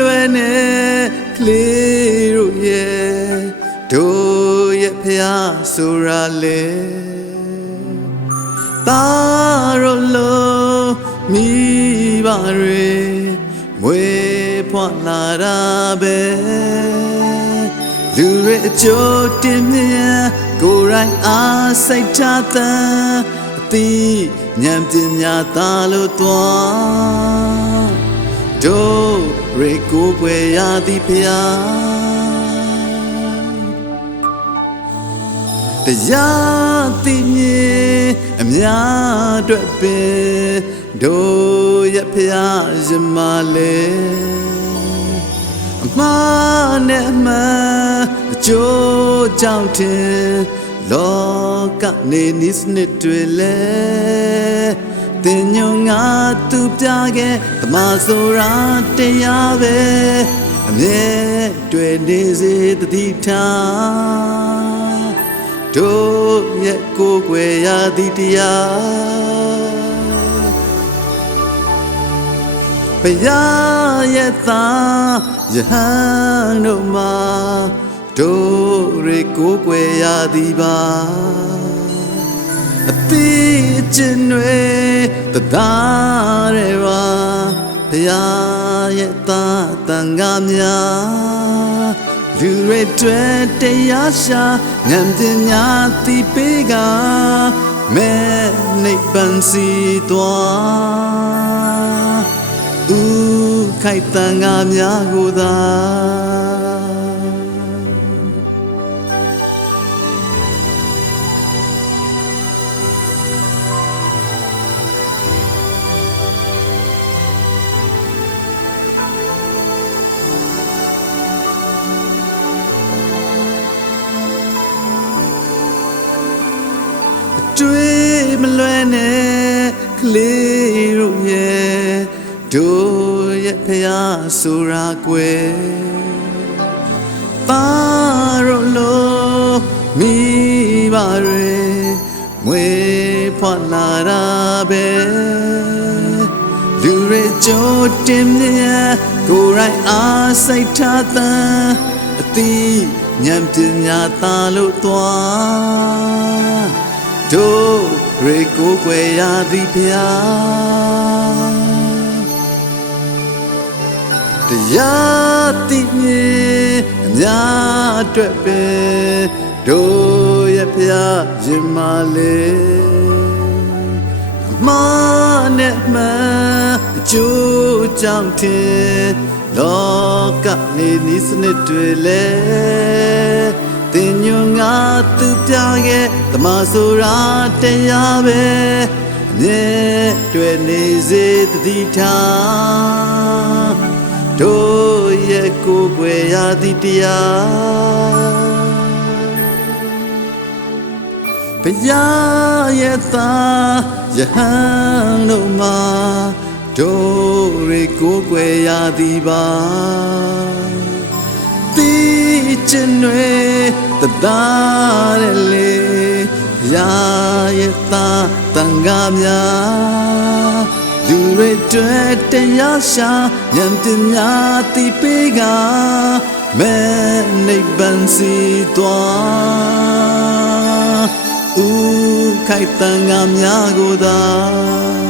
လွယ်နဲ့ကလေးတို့ရဲ့တို့ရဲ့ဖျားဆိုရလေတာရောလို့မိပါရေမွေဖွာလာတာပဲလူတွေအကျိုးတင်မြတ်ကိုယ်တိုင်အားစိတ်ထားတဲ့အသီးဉာဏ်ပညာသားလို့သွားတို့ ရေကိုယ်ွယ်ရသည်ဖျားတရားသိမြင်အများအတွက်ပင်တို့ရဲ့ဖျားရမလေအမှားနဲ့အမှန်အကျိုးကြောင့်တင်လောကနေနိစနစ်တွေလေ တင်ညုံငါသူပြခဲ့တမဆိုရာတရားပဲအမြဲတွေ့နေစေတတိထားတို့ရဲ့ကိုယ်ွယ်ရာသည့်တရားဘုရားရဲ့သားယဟန်တို့မှာတို့တွေကိုယ်ွယ်ရာသည်ပါအ တိအကျဉ်တွေတသားရဲပါဘုရားရဲ့သားတန်ခါများလူတွေတွေ့တရားရှာဉာဏ်ပညာသိပေးကမဲနိဗ္ဗာန်စီသွားဥခိုက်တန်ငါများကိုသာ တွေ့မလွယ်နဲ့ကလေးတို့ရဲ့တို့ရဲ့ဖျားဆိုရာကွယ်ပါရောလို့မိပါရေမွေဖွာလာတာပဲလူတွေကြိုတင်မြတ်ကိုယ်ရိုင်းအားစိတ်ထားသမ်းအတိဉာဏ်ပညာသားလို့သွား တို့ရေကိုယ်ွယ်ရသည်ဖျားတရားသိမြင်အများအတွက်ပဲတို့ရဲ့ဖျားရင်မလေးအမှားနဲ့မှန်အကျိုးကြောင့်တင်လောကနေနိစနစ်တွေလဲတင်ညွန်ငါသူ ပြခဲ့တမဆိုရာတရားပဲအမြဲတွေ့နေစေတတိထားတို့ရဲ့ကိုယ်ွယ်ရာသည့်တရားဘုရားရဲ့သားယဟန်တို့မှာတို့တွေကိုယ်ွယ်ရာသည်ပါတီချင်တွေ တသားရလေရာရတာတန်ခါများလူတွေတွေ့တရားရှာဉာဏ်ပညာသိပေးကမဲနိဗ္ဗာန်စီသွားဥခိုက်တန်ခါများကိုသာ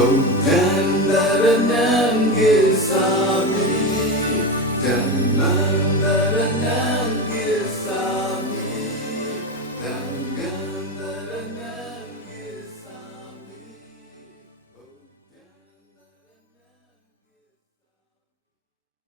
Oh, dan da da nam ge.